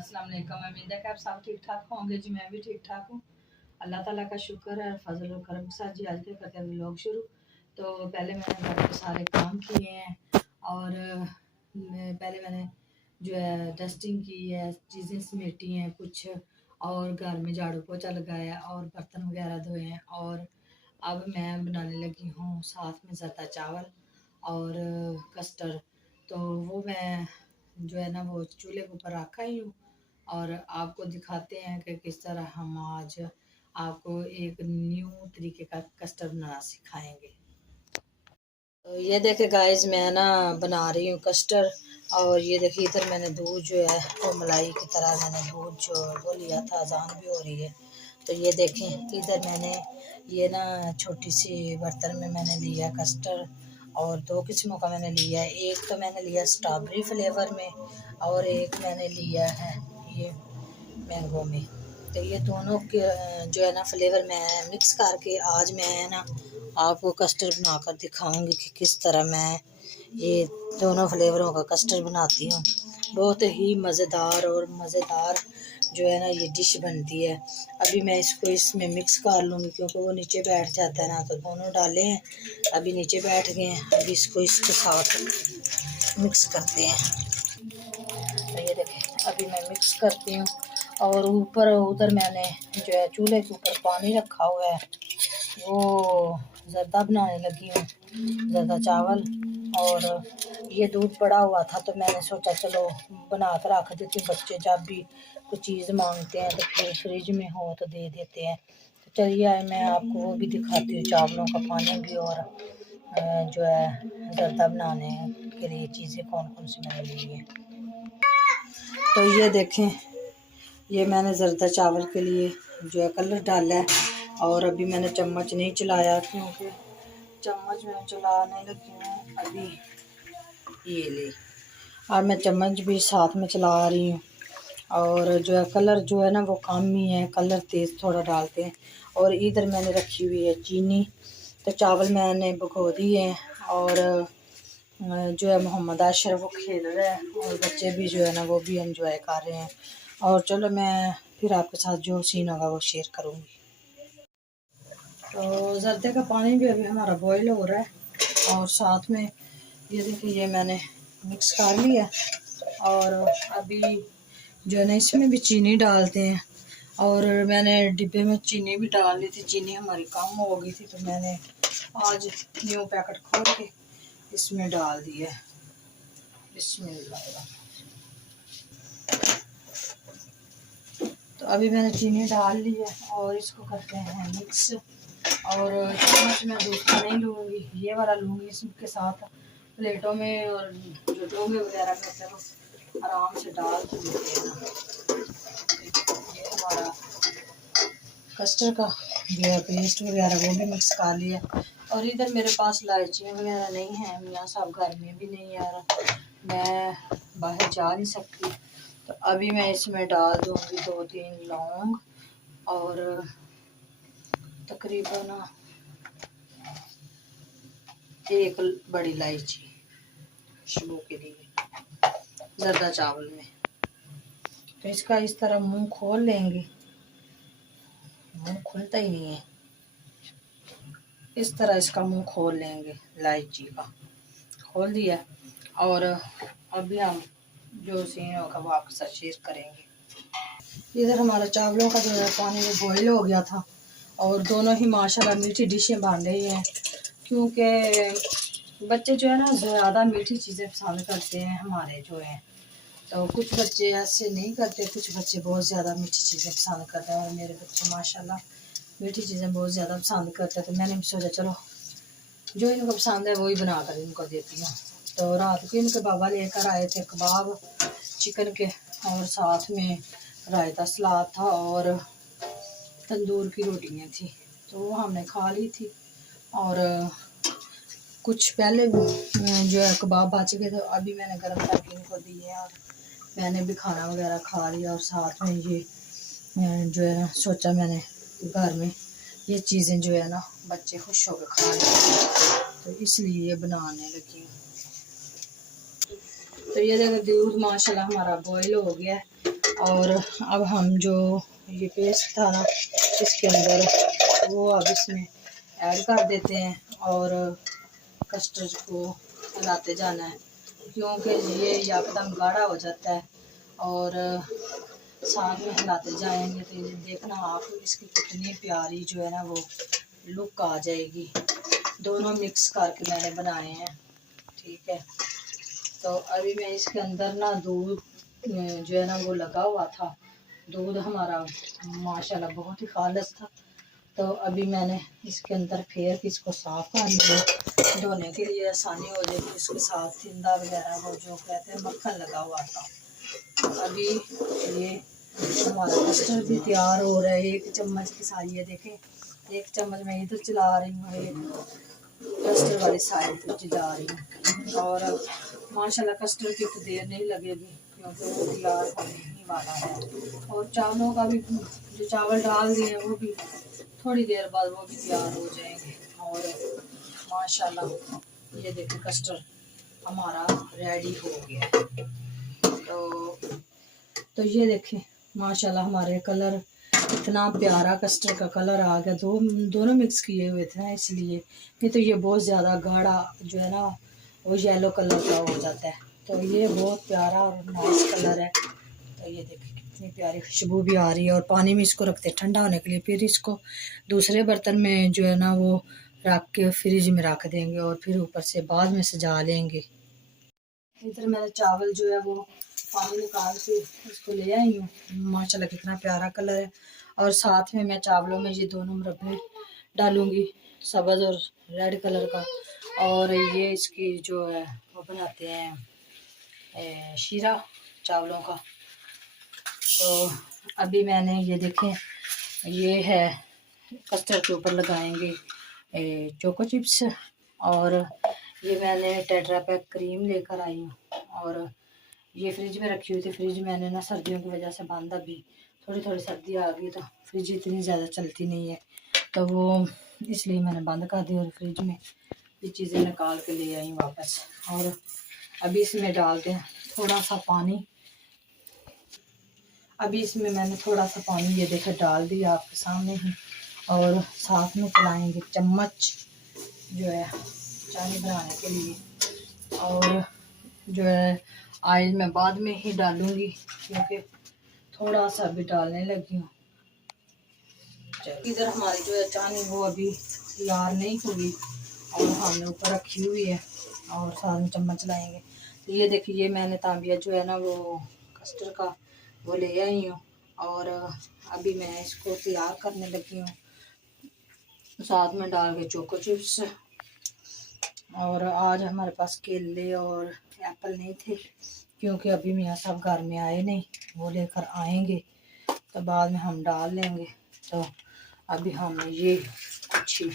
अस्सलाम वालेकुम। उम्मीद है कि आप सब ठीक ठाक होंगे जी। मैं भी ठीक ठाक हूँ, अल्लाह ताला का शुक्र है, फजल और करम के साथ जी। आज के करते हैं व्लॉग शुरू। तो पहले मैंने घर के सारे काम किए हैं और पहले मैंने जो है डस्टिंग की है, चीज़ें समेटी हैं कुछ, और घर में झाड़ू पोछा लगाया और बर्तन वगैरह धोए हैं। और अब मैं बनाने लगी हूँ साथ में ज़्यादा चावल और कस्टर्ड। तो वो मैं जो है ना वो चूल्हे के ऊपर रखा ही हूँ और आपको दिखाते हैं कि किस तरह हम आज आपको एक न्यू तरीके का कस्टर्ड बनाना सिखाएंगे। तो ये देखे गाइस, मैं ना बना रही हूँ कस्टर्ड। और ये देखिए इधर मैंने दूध जो है वो मलाई की तरह मैंने दूध जो वो लिया था, अजान भी हो रही है। तो ये देखें इधर मैंने ये ना छोटी सी बर्तन में मैंने लिया कस्टर्ड और दो किस्मों का मैंने लिया है। एक तो मैंने लिया स्ट्रॉबेरी फ्लेवर में और एक मैंने लिया है ये मैंगो में। तो ये दोनों के जो है ना फ्लेवर मैं मिक्स करके आज मैं ना आपको कस्टर्ड बनाकर दिखाऊंगी कि किस तरह मैं ये दोनों फ्लेवरों का कस्टर्ड बनाती हूँ। बहुत ही मज़ेदार और मज़ेदार जो है ना ये डिश बनती है। अभी मैं इसको इसमें मिक्स कर लूँगी क्योंकि वो नीचे बैठ जाता है ना, तो दोनों डाले हैं, अभी नीचे बैठ गए हैं। अभी इसको इसके साथ मिक्स करते हैं। तो ये देखें अभी मैं मिक्स करती हूँ और ऊपर उधर मैंने जो है चूल्हे के ऊपर पानी रखा हुआ है, वो ज़र्दा बनाने लगी हूँ, ज़र्दा चावल। और ये दूध पड़ा हुआ था तो मैंने सोचा चलो बना कर रख देती हूँ, बच्चे जब भी कुछ चीज़ मांगते हैं तो फिर फ्रिज में हो तो दे देते हैं। तो चलिए मैं आपको वो भी दिखाती हूँ, चावलों का पानी भी और जो है ज़र्दा बनाने के लिए चीज़ें कौन कौन सी मैंने ली है। तो ये देखें ये मैंने ज़र्दा चावल के लिए जो है कलर डाला है और अभी मैंने चम्मच नहीं चलाया क्योंकि चम्मच में चलाने लगी हूँ अभी। ये ले और मैं चम्मच भी साथ में चला रही हूँ। और जो है कलर जो है ना वो कम ही है, कलर तेज़ थोड़ा डालते हैं। और इधर मैंने रखी हुई है चीनी। तो चावल मैंने भिगो दिए हैं और जो है मोहम्मद अशरफ वो खेल रहे हैं और बच्चे भी जो है ना वो भी एंजॉय कर रहे हैं। और चलो मैं फिर आपके साथ जो सीन होगा वो शेयर करूँगी। तो ज़र्दे का पानी भी अभी हमारा बॉईल हो रहा है और साथ में ये देखिए ये मैंने मिक्स कर लिया और अभी जो है ना इसमें भी चीनी डालते हैं। और मैंने डिब्बे में चीनी भी डाल ली थी, चीनी हमारी कम हो गई थी तो मैंने आज न्यू पैकेट खोल के इसमें डाल दिया। बिस्मिल्लाह। तो अभी मैंने चीनी डाल ली है और इसको करते हैं मिक्स। और चम्मच मैं दूसरा नहीं लूँगी, ये वाला लूँगी इसके साथ प्लेटों में। और जो डोंगे वगैरह करते हैं वो आराम से डाल के देते हैं। ये हमारा कस्टर्ड का जो है पेस्ट वगैरह वो भी मिक्स कर लिया। और इधर मेरे पास इलायचियाँ वगैरह नहीं हैं, मियाँ साहब घर में भी नहीं आ रहा, मैं बाहर जा नहीं सकती। तो अभी मैं इसमें डाल दूँगी 2-3 लौंग और तकरीबन 1 बड़ी इलायची खुशबू के लिए ज़र्दा चावल में। तो इसका इस तरह मुंह खोल लेंगे, मुंह खुलता ही नहीं है, इस तरह इसका मुंह खोल लेंगे, इलायची का खोल दिया। और अभी हम जो सीन होगा वो आपके साथ शेयर करेंगे। इधर हमारा चावलों का जो है पानी में बॉईल हो गया था और दोनों ही माशाल्लाह मीठी डिशें बन रही हैं क्योंकि बच्चे जो है ना ज़्यादा मीठी चीज़ें पसंद करते हैं हमारे जो हैं। तो कुछ बच्चे ऐसे नहीं करते, कुछ बच्चे बहुत ज़्यादा मीठी चीज़ें पसंद करते हैं और मेरे बच्चे माशाल्लाह मीठी चीज़ें बहुत ज़्यादा पसंद करते हैं। तो मैंने सोचा चलो जो इनको पसंद है वही बना कर इनको देती हूँ। तो रात को इनके बाबा लेकर आए थे कबाब चिकन के और साथ में रायता सलाद था और तंदूर की रोटियाँ थी, तो वो हमने खा ली थी। और कुछ पहले जो है कबाब बच गए थे, अभी मैंने गर्म करके इनको दिए और मैंने भी खाना वगैरह खा लिया। और साथ में ये जो है सोचा मैंने घर में ये चीज़ें जो है ना बच्चे खुश होकर खा लें तो इसलिए ये बनाने लगी हूँ। तो ये देखो दूध माशाल्लाह हमारा बॉईल हो गया है और अब हम जो ये पेस्ट था ना इसके अंदर वो अब इसमें ऐड कर देते हैं और कस्टर्ड को हिलाते जाना है, क्योंकि ये एकदम गाढ़ा हो जाता है। और साथ में हिलाते जाएंगे तो ये देखना आप इसकी कितनी प्यारी जो है ना वो लुक आ जाएगी। दोनों मिक्स करके मैंने बनाए हैं, ठीक है। तो अभी मैं इसके अंदर ना दूध जो है ना वो लगा हुआ था, दूध हमारा माशाल्लाह बहुत ही खालिस था। तो अभी मैंने इसके अंदर फेर के इसको साफ कर लिया, धोने के लिए आसानी हो जाएगी। इसके साथ थिंदा वगैरह वो जो कहते हैं मक्खन लगा हुआ था। अभी ये हमारा कस्टर्ड भी तैयार हो रहा है। 1 चम्मच की सारी है, देखें 1 चम्मच मैं इधर चला रही हूँ, एक कस्टर्ड वाली साइड पर जा रही हूँ। और माशाल्लाह कस्टर्ड की तो देर नहीं लगेगी क्योंकि वो तैयार होने ही वाला है। और चावलों का भी जो चावल डाल दिए वो भी थोड़ी देर बाद वो भी तैयार हो जाएंगे। और माशाल्लाह ये देखिए कस्टर्ड हमारा रेडी हो गया। तो ये देखें माशाल्लाह हमारे कलर इतना प्यारा कस्टर्ड का कलर आ गया। दोनों मिक्स किए हुए थे ना, इसलिए नहीं तो ये बहुत ज़्यादा गाढ़ा जो है ना वो येलो कलर का हो जाता है। तो ये बहुत प्यारा और नाइस कलर है। तो ये देखिए कितनी प्यारी खुशबू भी आ रही है। और पानी में इसको रखते हैं ठंडा होने के लिए, फिर इसको दूसरे बर्तन में जो है ना वो रख के फ्रिज में रख देंगे और फिर ऊपर से बाद में सजा लेंगे। इधर मैंने चावल जो है वो पानी निकाल के इसको ले आई हूँ। माशाल्लाह कितना प्यारा कलर है। और साथ में मैं चावलों में ये दोनों मुरब्बे डालूँगी, सब्ज़ और रेड कलर का। और ये इसकी जो है वो बनाते हैं शीरा चावलों का। तो अभी मैंने ये देखें ये है कस्टर्ड के ऊपर लगाएंगे चोको चिप्स। और ये मैंने टेट्रा पैक क्रीम लेकर आई हूँ और ये फ्रिज में रखी हुई थी। फ्रिज मैंने ना सर्दियों की वजह से बंद, अभी थोड़ी थोड़ी सर्दी आ गई तो फ्रिज इतनी ज़्यादा चलती नहीं है, तो वो इसलिए मैंने बंद कर दी और फ्रिज में ये चीज़ें निकाल के ले आई वापस। और अभी इसमें डालते हैं थोड़ा सा पानी। अभी इसमें मैंने थोड़ा सा पानी ये देखकर डाल दिया आपके सामने ही। और साथ में चलाएंगे चम्मच जो है चाय बनाने के लिए। और जो है ऑयल मैं बाद में ही डालूंगी क्योंकि थोड़ा सा अभी डालने लगी हूँ। इधर हमारी जो है चानी वो अभी तैयार नहीं हुई और हमने ऊपर रखी हुई है और साथ में चम्मच लाएंगे। तो ये देखिए ये मैंने तांबिया जो है ना वो कस्टर्ड का वो ले आई हूँ और अभी मैं इसको तैयार करने लगी हूँ। साथ में डाल के चोको चिप्स। और आज हमारे पास केले और एप्पल नहीं थे क्योंकि अभी मियाँ साहब घर में आए नहीं, वो लेकर आएंगे तो बाद में हम डाल लेंगे। तो अभी हमें ये कुछ ही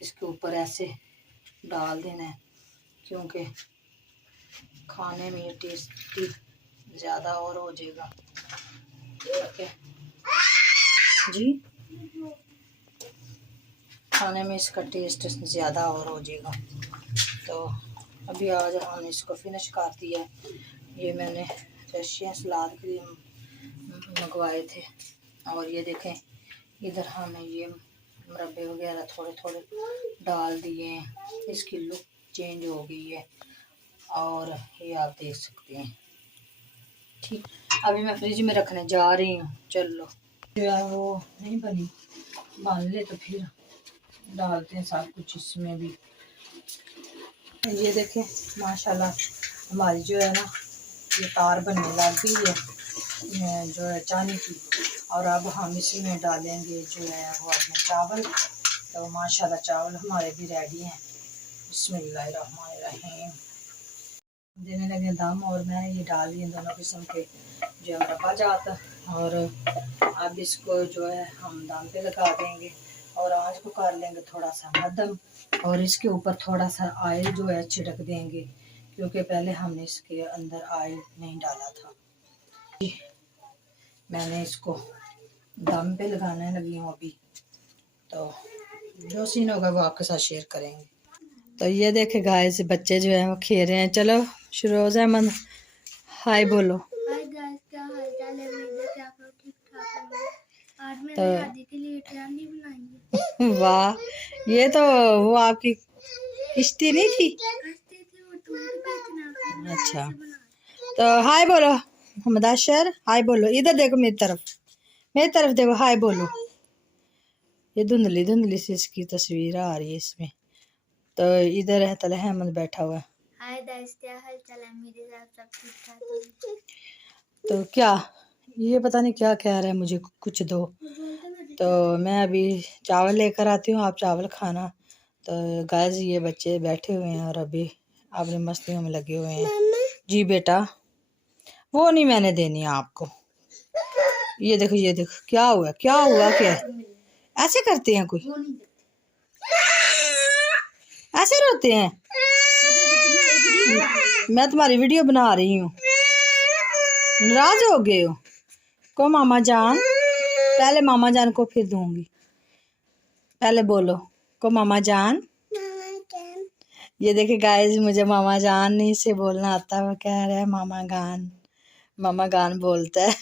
इसके ऊपर ऐसे डाल देना है क्योंकि खाने में ये टेस्टी ज़्यादा और हो जाएगा। ठीक है जी, खाने में इसका टेस्ट ज़्यादा और हो जाएगा। तो अभी आज हमने इसको फिनिश कर दिया। ये मैंने रशियन सलाद के लिए मंगवाए थे। और ये देखें इधर हमने ये मुरब्बे वगैरह थोड़े थोड़े डाल दिए हैं, इसकी लुक चेंज हो गई है और ये आप देख सकते हैं। ठीक, अभी मैं फ्रिज में रखने जा रही हूँ। चलो जो है वो नहीं बनी, बन ले तो फिर डालते हैं सब कुछ इसमें भी। ये देखें माशाल्लाह हमारी जो है ना ये तार बनने लग गई है जो है चानी की। और अब हम इसी में डालेंगे जो है वो अपने चावल। तो माशाल्लाह चावल हमारे भी रेडी हैं। बिस्मिल्लाहिर्रहमानिर्रहीम देने लगे दम और मैं ये डाल दिए दोनों किस्म के जो है रबा जात। और अब इसको जो है हम दम पे लगा देंगे और आँच को कर लेंगे थोड़ा सा मध्यम। और इसके ऊपर थोड़ा सा ऑयल जो है छिड़क देंगे क्योंकि पहले हमने इसके अंदर ऑयल नहीं डाला था। मैंने इसको दम पे लगाने लगी हूँ अभी, तो जो सीन होगा वो आपके साथ शेयर करेंगे। तो ये देखे गाइस बच्चे जो है वो खेल रहे हैं। चलो शुरोज अहमद हाय बोलो। हाय गाइस, क्या हाल चाल है? तो के लिए ट्राली बनाएंगे। वाह, ये तो वो आपकी किश्ती नहीं थी? अच्छा, तो हाय बोलो मोहम्मद आशर, हाय बोलो, इधर देखो मेरी तरफ देखो, हाय बोलो। ये धुंधली धुंधली सी इसकी तस्वीर आ रही है इसमें। तो इधर है तलह अहमद बैठा हुआ है। हाय गाइस, क्या हाल चाल है? मेरे साथ सब ठीक ठाक। तो क्या ये पता नहीं क्या कह रहा है, मुझे कुछ दो। तो मैं अभी चावल लेकर आती हूँ, आप चावल खाना। तो गाइस ये बच्चे बैठे हुए हैं और अभी अपनी मस्तियों में लगे हुए हैं। जी बेटा, वो नहीं मैंने देनी है आपको। ये देखो क्या हुआ क्या ऐसे करते हैं, कोई ऐसे रोते हैं। मैं तुम्हारी वीडियो बना रही हूँ, नाराज हो गए हो? को मामा जान, पहले मामा जान को फिर दूंगी। पहले बोलो को मामा जान। ये देखे गाइस, मुझे मामा जान नहीं से बोलना आता, वो कह रहा है मामा गान बोलता है।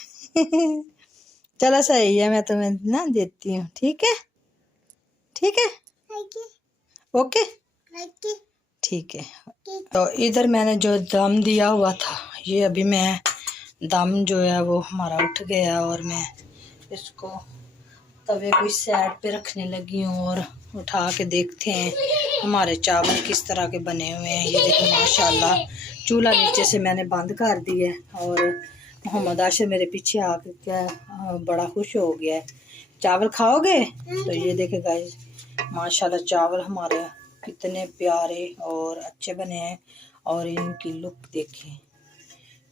चलो सही है, मैं तुम्हें ना देती हूँ, ठीक है ओके ठीक है। तो इधर मैंने जो दम दिया हुआ था, ये अभी मैं दम जो है वो हमारा उठ गया और मैं इसको तवे को इस साइड पे रखने लगी हूँ और उठा के देखते हैं हमारे चावल किस तरह के बने हुए हैं। ये देखो माशाल्लाह, चूल्हा नीचे से मैंने बंद कर दिया है और मोहम्मद आशिर मेरे पीछे आके क्या बड़ा खुश हो गया है। चावल खाओगे? तो ये देखे गाइस, माशाल्लाह चावल हमारे कितने प्यारे और अच्छे बने हैं और इनकी लुक देखें।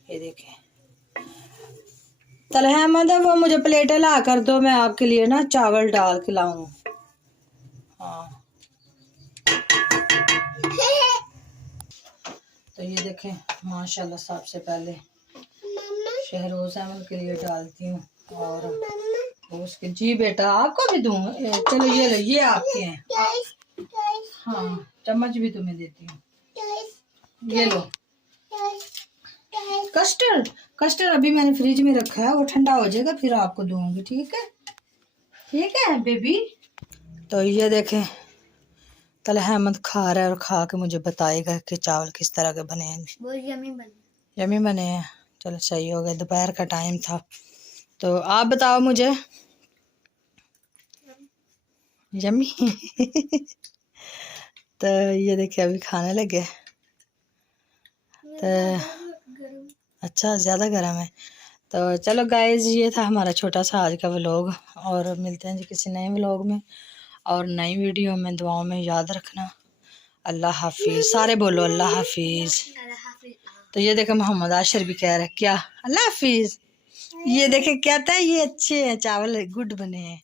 ये देखें तलह अहमद, वो मुझे प्लेटें ला कर दो, मैं आपके लिए ना चावल डाल के लाऊं। हाँ, तो ये देखें माशाल्लाह, सबसे पहले शहरोज अहमद के लिए डालती हूँ और उसके। जी बेटा, आपको भी दूँ? चलो ये लो, ये आपके हैं। हाँ, चम्मच भी तुम्हें देती हूँ, ये लो। कस्टर्ड अभी मैंने फ्रिज में रखा है, वो ठंडा हो जाएगा फिर आपको दूंगी, ठीक है बेबी। तो ये देखें तलह अहमद खा रहा है और खा के मुझे बताएगा कि चावल किस तरह के बने हैं। वो यमी बने हैं। चलो सही हो गया, दोपहर का टाइम था। तो आप बताओ मुझे। यमी। तो ये देखिए अभी खाने लगे। तो अच्छा, ज़्यादा गर्म है। तो चलो गाइज, ये था हमारा छोटा सा आज का व्लॉग और मिलते हैं जी किसी नए व्लॉग में और नई वीडियो में। दुआओं में याद रखना। अल्लाह हाफिज़, सारे बोलो अल्लाह हाफिज़। तो ये देखे मोहम्मद आशिर भी कह रहा है क्या अल्लाह हाफिज़। ये देखे कहता है ये अच्छे हैं चावल, गुड बने हैं।